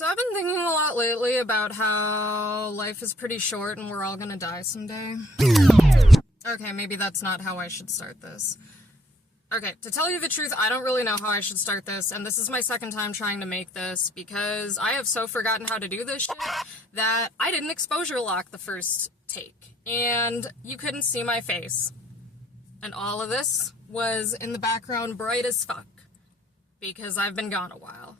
So I've been thinking a lot lately about how life is pretty short and we're all gonna die someday. Okay, maybe that's not how I should start this. Okay, to tell you the truth, I don't really know how I should start this, and this is my second time trying to make this, because I have so forgotten how to do this shit that I didn't exposure lock the first take, and you couldn't see my face. And all of this was in the background bright as fuck, because I've been gone a while.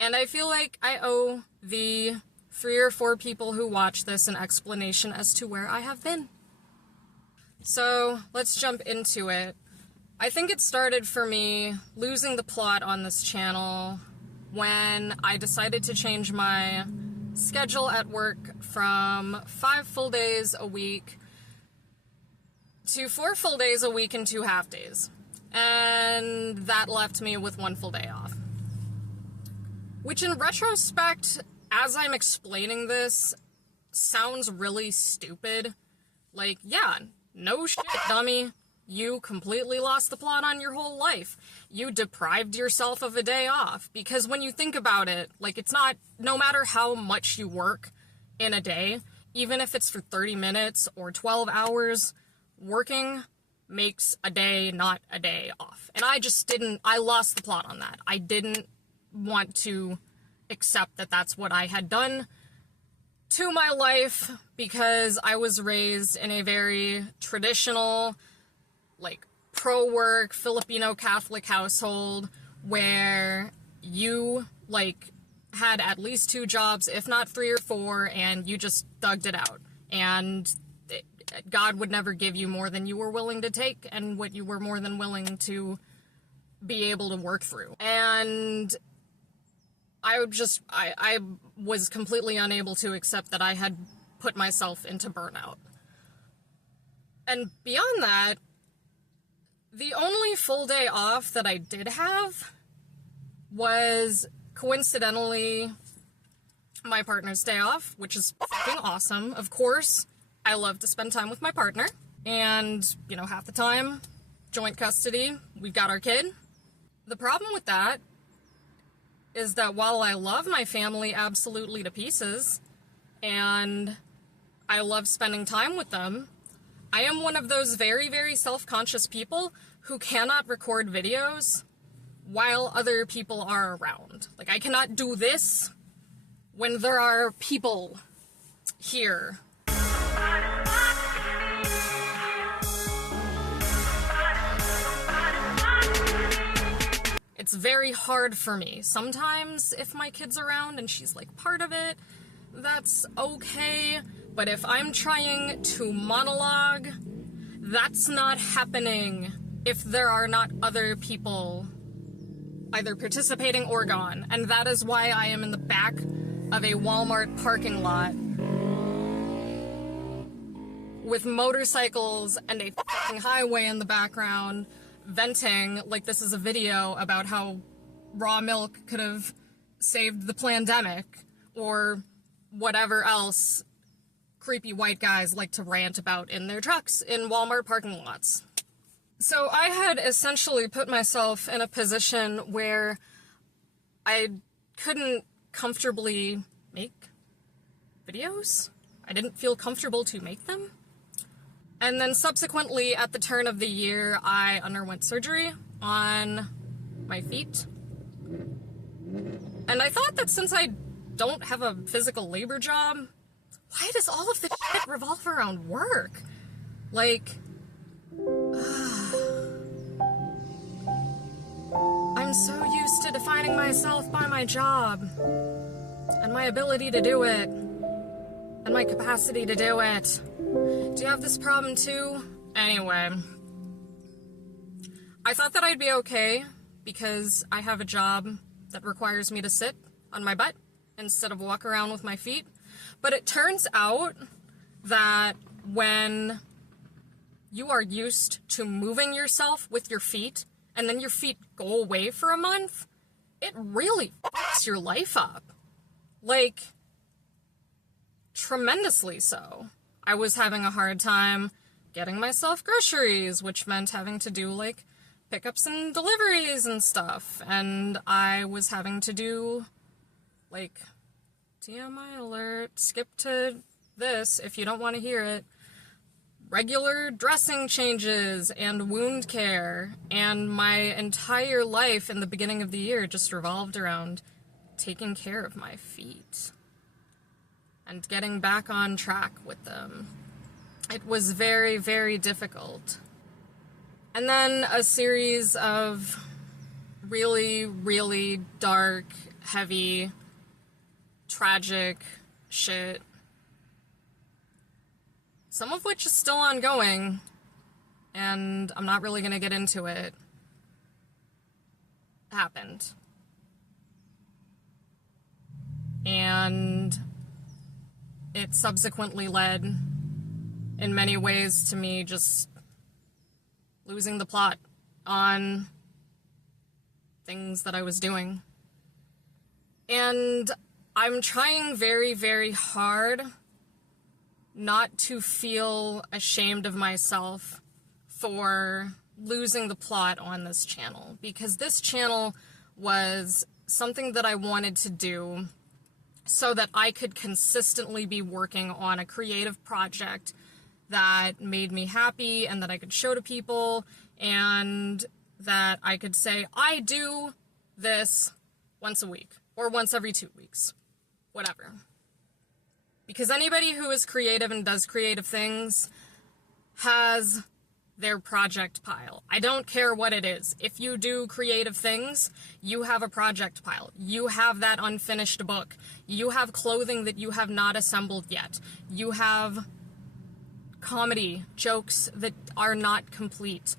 And I feel like I owe the 3 or 4 people who watch this an explanation as to where I have been. So, let's jump into it. I think it started for me losing the plot on this channel when I decided to change my schedule at work from 5 full days a week to 4 full days a week and 2 half days. And that left me with 1 full day off. Which in retrospect, as I'm explaining this, sounds really stupid. Like, yeah, no shit, dummy. You completely lost the plot on your whole life. You deprived yourself of a day off. Because when you think about it, like, it's not, no matter how much you work in a day, even if it's for 30 minutes or 12 hours, working makes a day not a day off. And I lost the plot on that. I didn't want to accept that that's what I had done to my life, because I was raised in a very traditional, like, pro-work Filipino Catholic household where you, like, had at least 2 jobs, if not 3 or 4, and you just thugged it out. And God would never give you more than you were willing to take and what you were more than willing to be able to work through. And I was completely unable to accept that I had put myself into burnout. And beyond that, the only full day off that I did have was, coincidentally, my partner's day off, which is fucking awesome. Of course, I love to spend time with my partner, and, you know, half the time, joint custody, we've got our kid. The problem with that is that while I love my family absolutely to pieces, and I love spending time with them, I am one of those very, very self-conscious people who cannot record videos while other people are around. Like, I cannot do this when there are people here. It's very hard for me. Sometimes, if my kid's around and she's, like, part of it, that's okay. But if I'm trying to monologue, that's not happening if there are not other people either participating or gone. And that is why I am in the back of a Walmart parking lot with motorcycles and a fucking highway in the background, venting like this is a video about how raw milk could have saved the pandemic, or whatever else creepy white guys like to rant about in their trucks in Walmart parking lots. So I had essentially put myself in a position where I couldn't comfortably make videos. I didn't feel comfortable to make them. And then subsequently, at the turn of the year, I underwent surgery on my feet. And I thought that since I don't have a physical labor job, why does all of this shit revolve around work? Like, I'm so used to defining myself by my job, and my ability to do it, and my capacity to do it. Do you have this problem too? Anyway, I thought that I'd be okay because I have a job that requires me to sit on my butt instead of walk around with my feet. But it turns out that when you are used to moving yourself with your feet, and then your feet go away for a month, it really fucks your life up. Like, tremendously so. I was having a hard time getting myself groceries, which meant having to do, like, pickups and deliveries and stuff. And I was having to do, like, TMI alert, skip to this if you don't want to hear it. Regular dressing changes and wound care, and my entire life in the beginning of the year just revolved around taking care of my feet and getting back on track with them. It was very, very difficult. And then a series of really, really dark, heavy, tragic shit, some of which is still ongoing, and I'm not really gonna get into it, happened. And it subsequently led, in many ways, to me just losing the plot on things that I was doing. And I'm trying very, very hard not to feel ashamed of myself for losing the plot on this channel, because this channel was something that I wanted to do so that I could consistently be working on a creative project that made me happy and that I could show to people, and that I could say, I do this once a week or once every 2 weeks, whatever. Because anybody who is creative and does creative things has their project pile. I don't care what it is. If you do creative things, you have a project pile. You have that unfinished book. You have clothing that you have not assembled yet. You have comedy jokes that are not complete.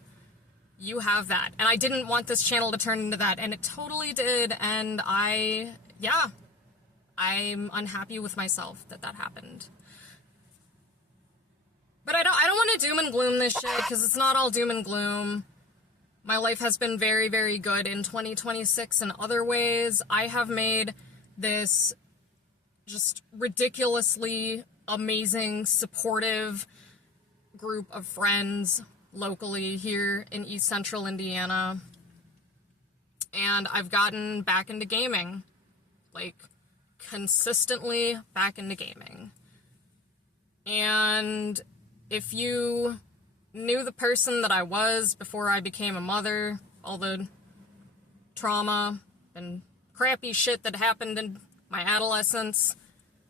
You have that. And I didn't want this channel to turn into that, and it totally did, and I'm unhappy with myself that happened. But I don't want to doom and gloom this shit, because it's not all doom and gloom. My life has been very, very good in 2026 in other ways. I have made this just ridiculously amazing, supportive group of friends locally here in East Central Indiana. And I've gotten back into gaming. Like, consistently back into gaming. And if you knew the person that I was before I became a mother, all the trauma and crappy shit that happened in my adolescence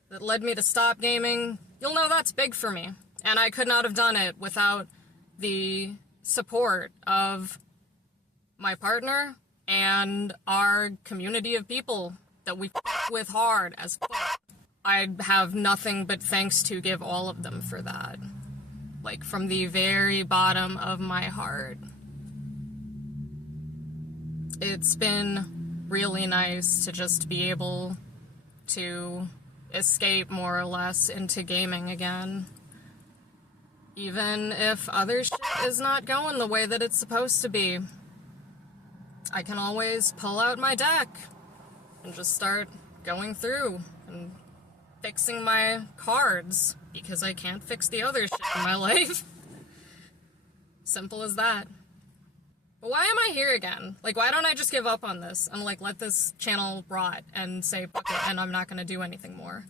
that led me to stop gaming, you'll know that's big for me. And I could not have done it without the support of my partner and our community of people that we fuck with hard as fuck. I have nothing but thanks to give all of them for that. Like, from the very bottom of my heart. It's been really nice to just be able to escape, more or less, into gaming again. Even if other shit is not going the way that it's supposed to be. I can always pull out my deck and just start going through and fixing my cards, because I can't fix the other shit in my life. Simple as that. But why am I here again? Like, why don't I just give up on this and, like, let this channel rot and say, fuck it, and I'm not gonna do anything more?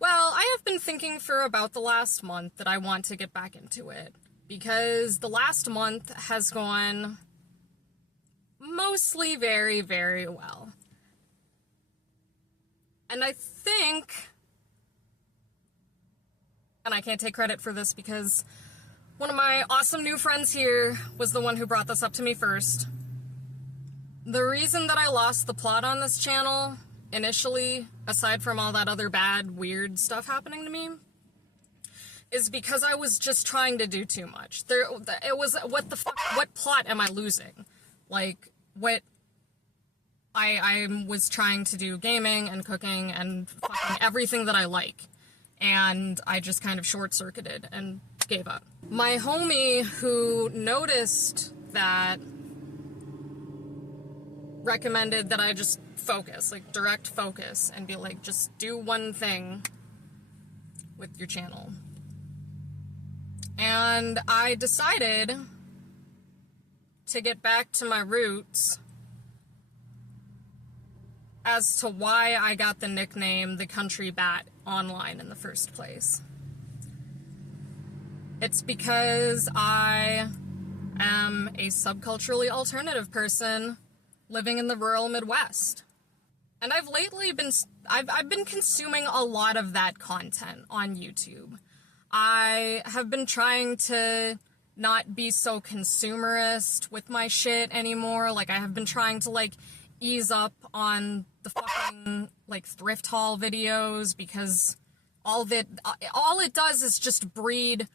Well, I have been thinking for about the last month that I want to get back into it, because the last month has gone mostly very, very well. And I think, and I can't take credit for this because one of my awesome new friends here was the one who brought this up to me first. The reason that I lost the plot on this channel initially, aside from all that other bad, weird stuff happening to me, is because I was just trying to do too much. It was, what the fuck, what plot am I losing? Like, what, I was trying to do gaming and cooking and fucking everything that I like. And I just kind of short-circuited and gave up. My homie who noticed that recommended that I just focus, like direct focus, and be like, just do one thing with your channel. And I decided to get back to my roots as to why I got the nickname the Country Bat online in the first place. It's because I am a subculturally alternative person living in the rural Midwest. And I've been consuming a lot of that content on YouTube. I have been trying to not be so consumerist with my shit anymore. Like, I have been trying to, like, ease up on the fucking, like, thrift haul videos, because all it does is just breed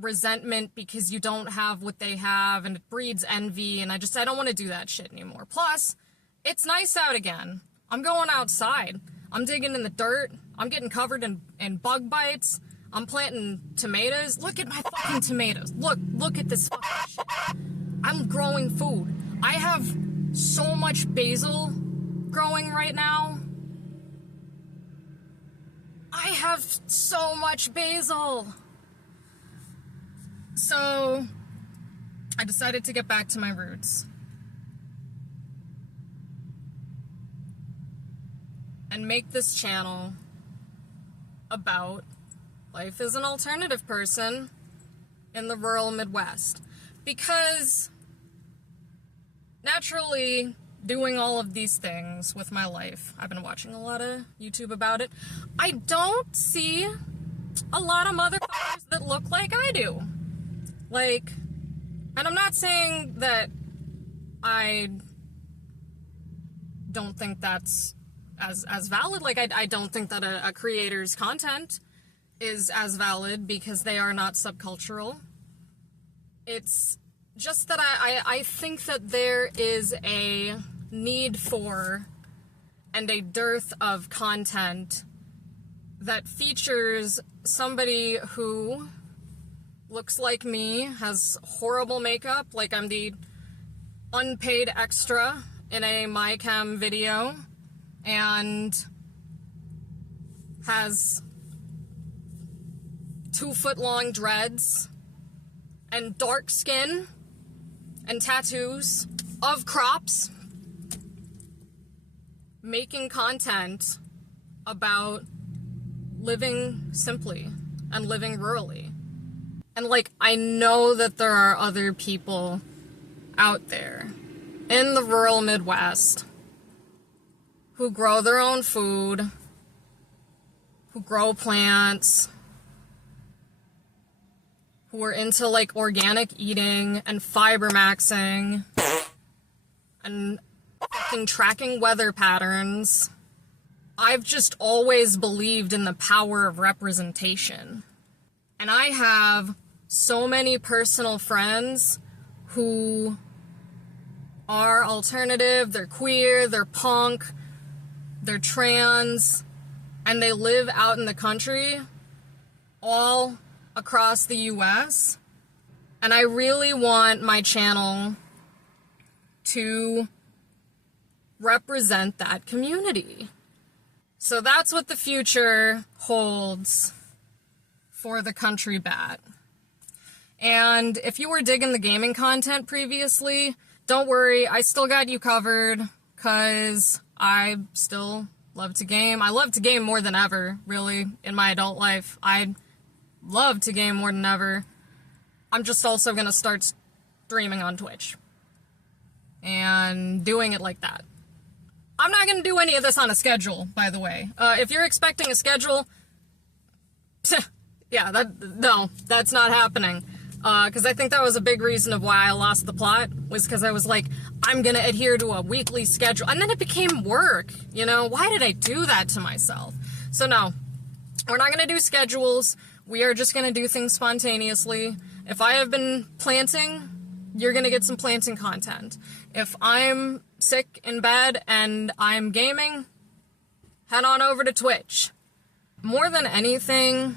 resentment because you don't have what they have, and it breeds envy, and I don't want to do that shit anymore. Plus, it's nice out again. I'm going outside. I'm digging in the dirt. I'm getting covered in bug bites. I'm planting tomatoes. Look at my fucking tomatoes. Look at this fucking shit. I'm growing food. I have so much basil growing right now. I have so much basil. So, I decided to get back to my roots. And make this channel about life as an alternative person in the rural Midwest. Because, naturally, doing all of these things with my life, I've been watching a lot of YouTube about it, I don't see a lot of motherfuckers that look like I do. Like, and I'm not saying that I don't think that's as valid. Like, I don't think that a creator's content is as valid because they are not subcultural. It's just that I think that there is a need for and a dearth of content that features somebody who looks like me, has horrible makeup, like I'm the unpaid extra in a MyCam video, and has 2-foot-long dreads, and dark skin, and tattoos, of crops, making content about living simply and living rurally. And, like, I know that there are other people out there in the rural Midwest who grow their own food, who grow plants, who are into, like, organic eating and fiber maxing and fucking tracking weather patterns. I've just always believed in the power of representation. And I have so many personal friends who are alternative, they're queer, they're punk, they're trans, and they live out in the country, all across the US. And I really want my channel to represent that community. So that's what the future holds for the Country Bat. And if you were digging the gaming content previously, don't worry, I still got you covered, because I still love to game. I love to game more than ever, really, in my adult life. I love to game more than ever. I'm just also gonna start streaming on Twitch. And doing it like that. I'm not gonna do any of this on a schedule, by the way. If you're expecting a schedule, yeah, no, that's not happening. Because I think that was a big reason of why I lost the plot, was because I was like, I'm gonna adhere to a weekly schedule, and then it became work, you know? Why did I do that to myself? So no, we're not gonna do schedules, we are just gonna do things spontaneously. If I have been planting, you're gonna get some planting content. If I'm sick in bed and I'm gaming, head on over to Twitch. More than anything,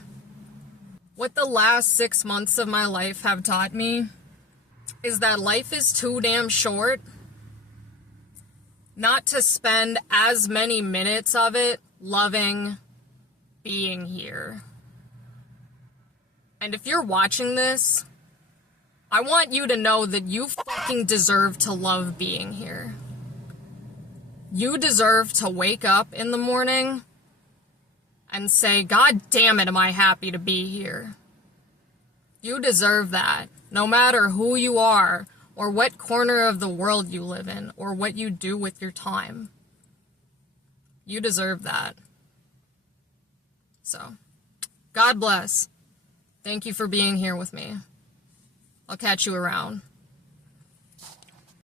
what the last 6 months of my life have taught me is that life is too damn short not to spend as many minutes of it loving being here. And if you're watching this, I want you to know that you fucking deserve to love being here. You deserve to wake up in the morning and say, God damn it, am I happy to be here. You deserve that, no matter who you are, or what corner of the world you live in, or what you do with your time. You deserve that. So, God bless. Thank you for being here with me. I'll catch you around.